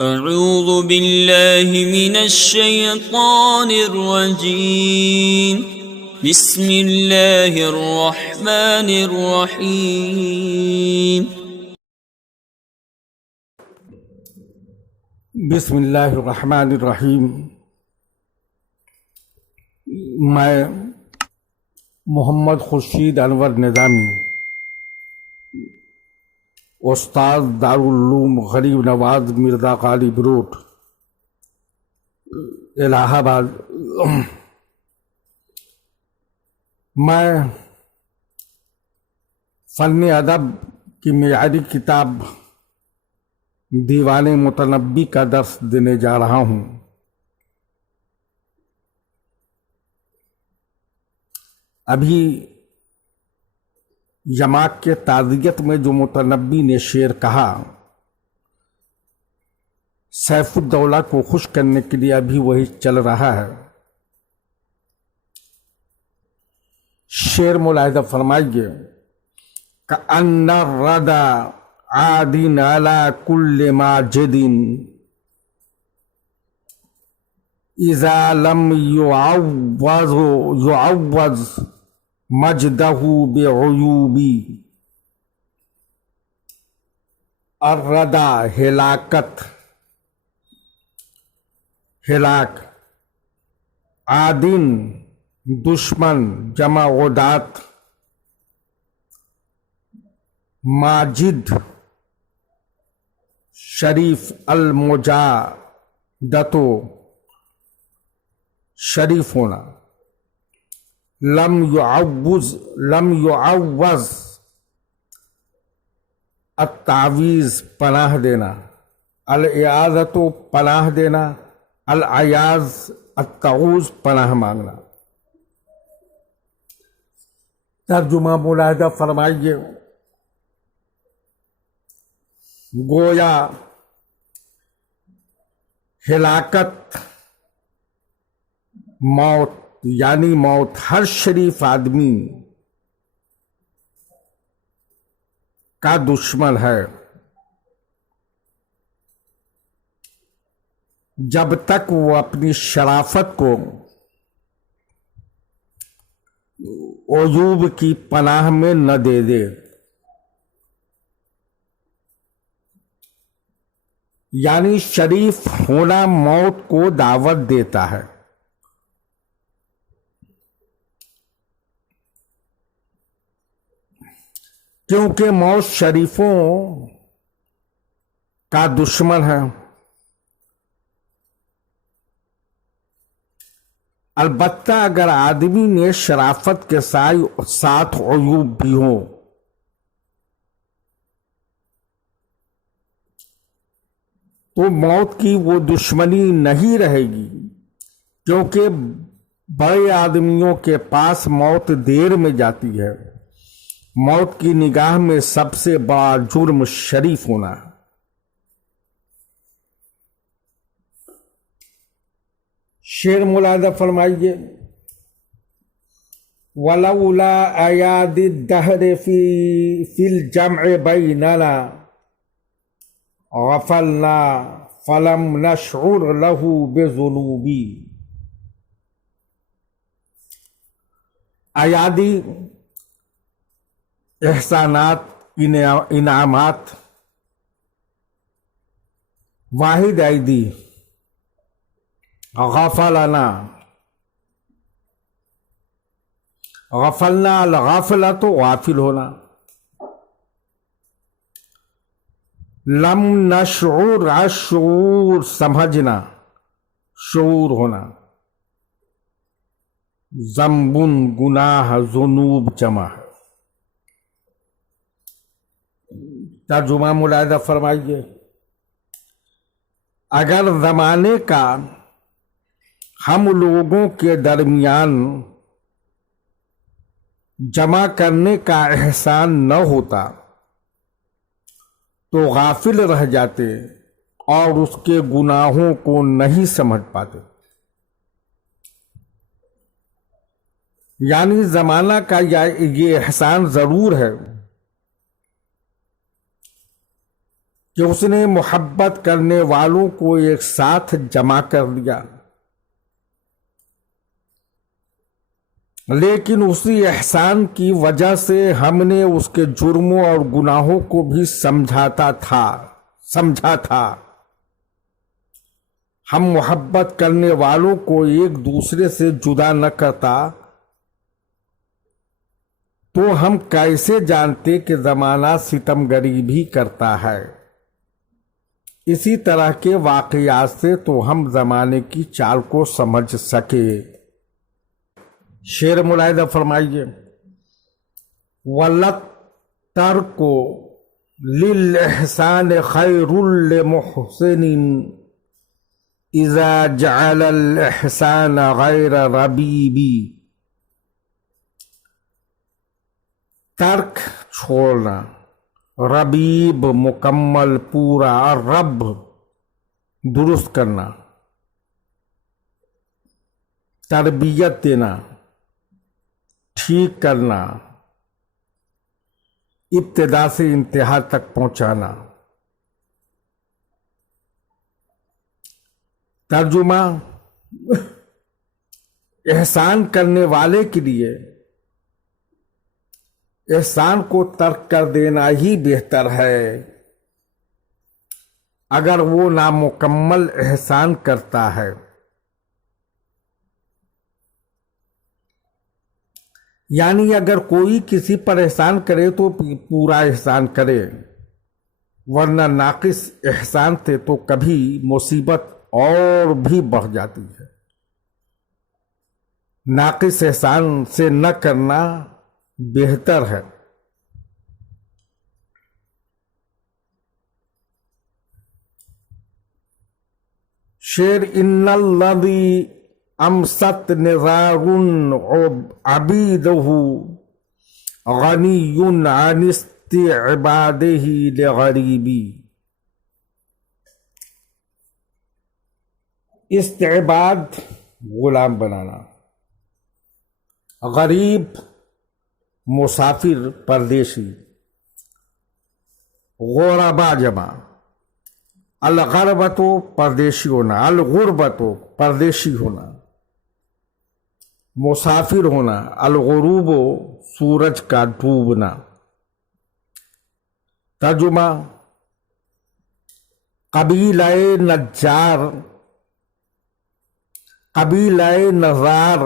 اعوذ باللہ من الشیطان الرجیم بسم اللہ الرحمن الرحیم بسم اللہ الرحمن الرحیم۔ میں محمد خورشید انور نظامی، استاد دارالعلوم غریب نواز مرزا غالب روڈ، الہ آباد۔ میں فن ادب کی معیاری کتاب دیوان متنبی کا درس دینے جا رہا ہوں۔ ابھی یماک کے تعزیت میں جو متنبی نے شعر کہا، سیف الدولہ کو خوش کرنے کے لیے ابھی وہی چل رہا ہے۔ شعر ملاحظہ فرمائیے کأن الردى عاد على كل ماجد إذا لم يعوض مجدہ بعیوبی۔ الردى ہلاکت، ہلاک، عادن دشمن جمع عدات، ماجد شریف، المجادتو شریف ہونا، لم يعوض التعویض پناہ دینا، الاعاذۃ پناہ دینا، العیاذ التعوذ پناہ مانگنا۔ ترجمہ ملاحظہ فرمائیے، گویا ہلاکت، موت یعنی موت ہر شریف آدمی کا دشمن ہے جب تک وہ اپنی شرافت کو عیوب کی پناہ میں نہ دے دے، یعنی شریف ہونا موت کو دعوت دیتا ہے۔ کیونکہ موت شریفوں کا دشمن ہے۔ البتہ اگر آدمی میں شرافت کے ساتھ عیوب بھی ہوں تو موت کی وہ دشمنی نہیں رہے گی، کیونکہ بڑے آدمیوں کے پاس موت دیر میں جاتی ہے۔ موت کی نگاہ میں سب سے بڑا جرم شریف ہونا ہے۔ شعر ملاحظہ فرمائیے، وَلَوْلَا أَيَادِ الدَّهْرِ فِي الْجَمْعِ بَيْنَنَا غَفَلْنَا فَلَمْ نَشْعُرْ لَهُ بِذُنُوبِ۔ ایادی احسانات، انعامات، واحد ایدی، غفلنا، غفلنا، الغافلہ تو غافل ہونا، لم نشعر، الشعور سمجھنا، شعور ہونا، ذنبن گناہ، ذنوب جمع۔ ترجمہ ملاحظہ فرمائیے، اگر زمانے کا ہم لوگوں کے درمیان جمع کرنے کا احسان نہ ہوتا تو غافل رہ جاتے اور اس کے گناہوں کو نہیں سمجھ پاتے۔ یعنی زمانہ کا یہ احسان ضرور ہے کہ اس نے محبت کرنے والوں کو ایک ساتھ جمع کر لیا، لیکن اسی احسان کی وجہ سے ہم نے اس کے جرموں اور گناہوں کو بھی سمجھا تھا۔ ہم محبت کرنے والوں کو ایک دوسرے سے جدا نہ کرتا تو ہم کیسے جانتے کہ زمانہ ستمگری بھی کرتا ہے؟ اسی طرح کے واقعات سے تو ہم زمانے کی چال کو سمجھ سکے۔ شعر ملاحظہ فرمائیے، وَلَلتَّرْكُ لِلْإِحْسَانِ خَيْرٌ لِمُحْسِنٍ اذا جعل الاحسان غیر ربیبی۔ ترک چھوڑنا، ربیب مکمل پورا، اور رب درست کرنا، تربیت دینا، ٹھیک کرنا، ابتدا سے انتہا تک پہنچانا۔ ترجمہ، احسان کرنے والے کے لیے احسان کو ترک کر دینا ہی بہتر ہے اگر وہ نامکمل احسان کرتا ہے۔ یعنی اگر کوئی کسی پر احسان کرے تو پورا احسان کرے، ورنہ ناقص احسان سے تو کبھی مصیبت اور بھی بڑھ جاتی ہے۔ ناقص احسان سے نہ کرنا بہتر ہے۔ شعر، ان الذی امست نظار عبیدہ غنی عن استعبادہ لغریبی۔ استعباد غلام بنانا، غریب مسافر پردیسی، غربا جمع، الغربت پردیسی ہونا، الغربت پردیسی ہونا، مسافر ہونا، الغروب سورج کا ڈوبنا۔ ترجمہ، قبیلہ نجار، قبیلہ نزار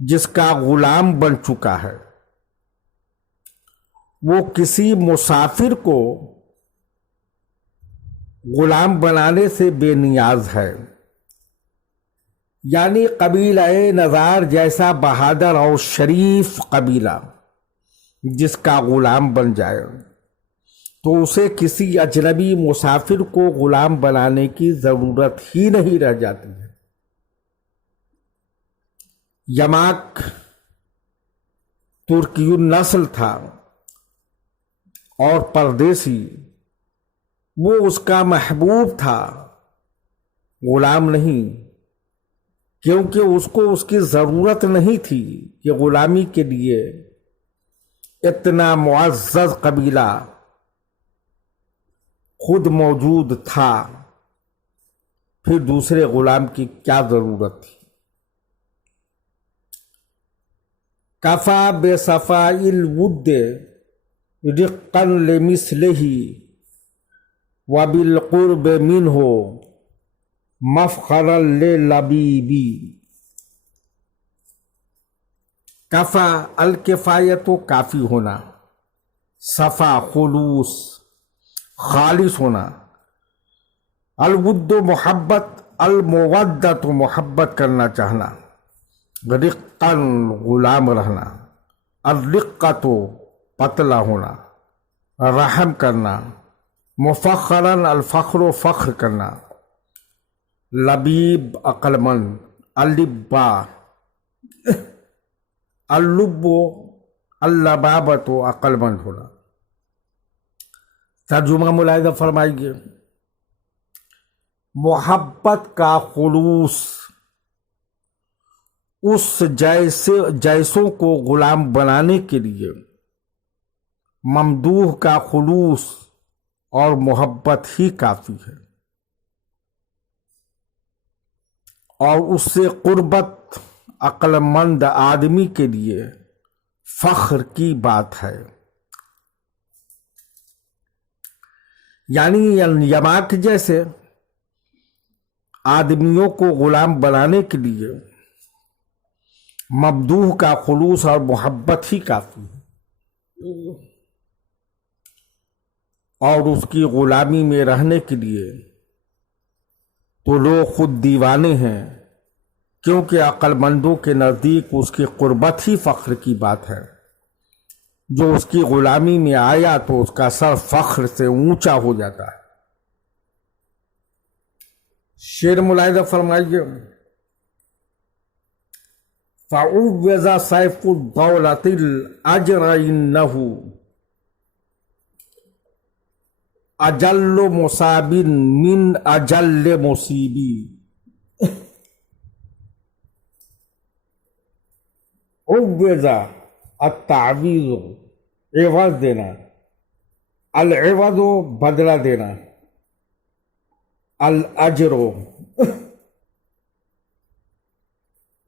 جس کا غلام بن چکا ہے، وہ کسی مسافر کو غلام بنانے سے بے نیاز ہے۔ یعنی قبیلہ نزار جیسا بہادر اور شریف قبیلہ جس کا غلام بن جائے تو اسے کسی اجنبی مسافر کو غلام بنانے کی ضرورت ہی نہیں رہ جاتی ہے۔ یماک ترکی النسل تھا اور پردیسی، وہ اس کا محبوب تھا، غلام نہیں، کیونکہ اس کو اس کی ضرورت نہیں تھی کہ غلامی کے لیے اتنا معزز قبیلہ خود موجود تھا، پھر دوسرے غلام کی کیا ضرورت تھی۔ کفا بے صفاء الود رقا لمثلہ وبالقرب منہ مفخرا للبیبی۔ کفا الکفایت کافی ہونا، صفا خلوص خالص ہونا، الود محبت، المودت محبت کرنا چاہنا، رقاً غلام رہنا، الرقۃ پتلا ہونا، رحم کرنا، مفخراً الفخر فخر کرنا، لبیب عقل مند، اللبا اللب اللبابت عقل مند ہونا۔ ترجمہ ملاحظہ فرمائیے، محبت کا خلوص اس جیسوں کو غلام بنانے کے لیے، ممدوح کا خلوص اور محبت ہی کافی ہے، اور اس سے قربت عقل مند آدمی کے لیے فخر کی بات ہے۔ یعنی یماک جیسے آدمیوں کو غلام بنانے کے لیے ممدوح کا خلوص اور محبت ہی کافی ہے، اور اس کی غلامی میں رہنے کے لیے تو لوگ خود دیوانے ہیں، کیونکہ عقل مندوں کے نزدیک اس کی قربت ہی فخر کی بات ہے۔ جو اس کی غلامی میں آیا تو اس کا سر فخر سے اونچا ہو جاتا ہے۔ شعر ملاحظہ فرمائیے، فَعُوِّذَ سَيْفُ الدَّوْلَةِ الْأَجْرَ إِنَّهُ أَجَلُّ مُصَابٍ مِّنْ أَجَلِّ مُصِيبٍ۔ عُوِّذَ التعویذ عوض دینا، العوض بدلہ دینا، الاجر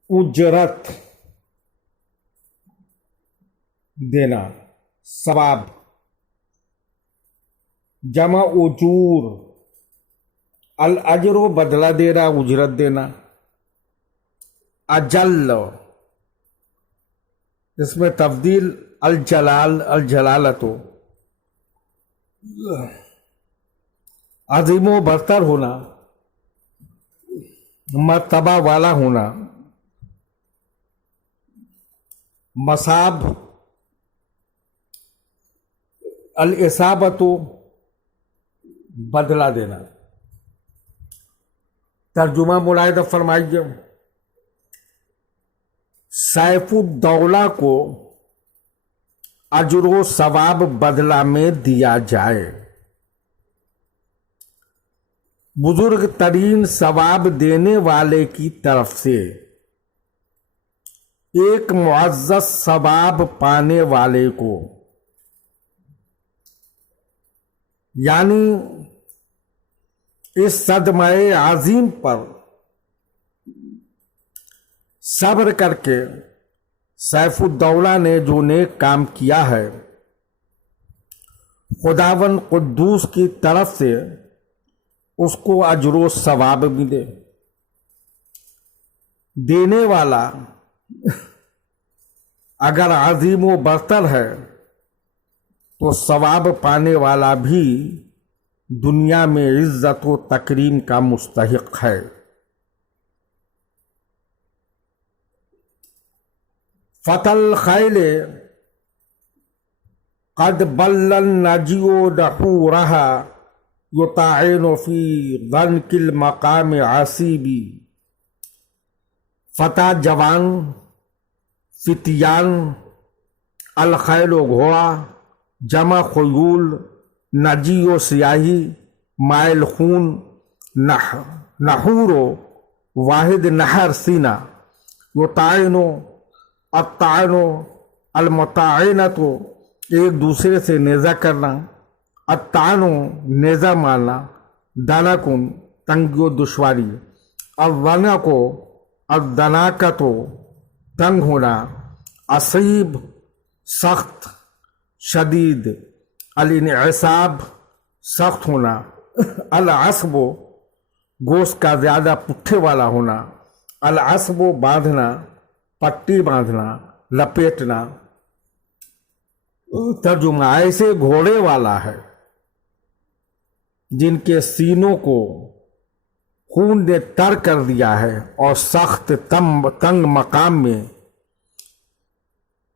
اجرت دینا، ثواب، جمع اجور، الاجر بدلہ دینا، اجرت دینا، اجل اس میں تفضیل، الجلال، الجلالت، عظیم و برتر ہونا، مرتبہ والا ہونا، مصاب، الاصابت بدلہ دینا۔ ترجمہ ملاحظہ فرمائیے، سیف الدولہ کو اجر و ثواب بدلہ میں دیا جائے، بزرگ ترین ثواب دینے والے کی طرف سے ایک معزز ثواب پانے والے کو، یعنی اس صدمہ عظیم پر صبر کر کے سیف الدولہ نے جو نیک کام کیا ہے، خداوند قدوس کی طرف سے اس کو اجر و ثواب ملے۔ دینے والا اگر عظیم و برتر ہے تو ثواب پانے والا بھی دنیا میں عزت و تکریم کا مستحق ہے۔ فتل خیل قد بل النجی دحورہا یطاعن فی ضنک المقام عصیبی۔ فتح جوان، فتیان، الخیل و گھوڑا، جمع خیول، نجی و سیاہی، مائل خون، نحور و واحد نہر سینہ، یطاعن الطعن المطاعنت، ایک دوسرے سے نیزہ کرنا، الطعن نیزہ مارنا، دانکن تنگی و دشواری، الضنک الدناکت تنگ ہونا، عصیب سخت شدید، الانعصاب سخت ہونا، العصب گوشت کا زیادہ پٹھے والا ہونا، العصب باندھنا، پٹی باندھنا، لپیٹنا۔ ترجمہ، ایسے گھوڑے والا ہے جن کے سینوں کو خون نے تر کر دیا ہے اور سخت تنگ مقام میں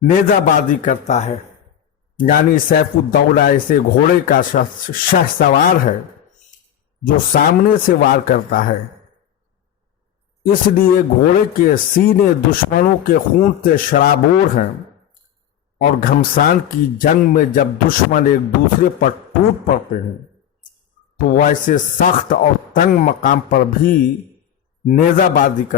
نیزہ بازی کرتا ہے، یعنی سیف الدولہ ایسے گھوڑے کا شہ سوار ہے جو سامنے سے وار کرتا ہے۔ اس لیے گھوڑے کے سینے دشمنوں کے خون سے شرابور ہیں، اور گھمسان کی جنگ میں جب دشمن ایک دوسرے پر ٹوٹ پڑتے ہیں تو وہ ایسے سخت اور تنگ مقام پر بھی نیزہ بازی کرتے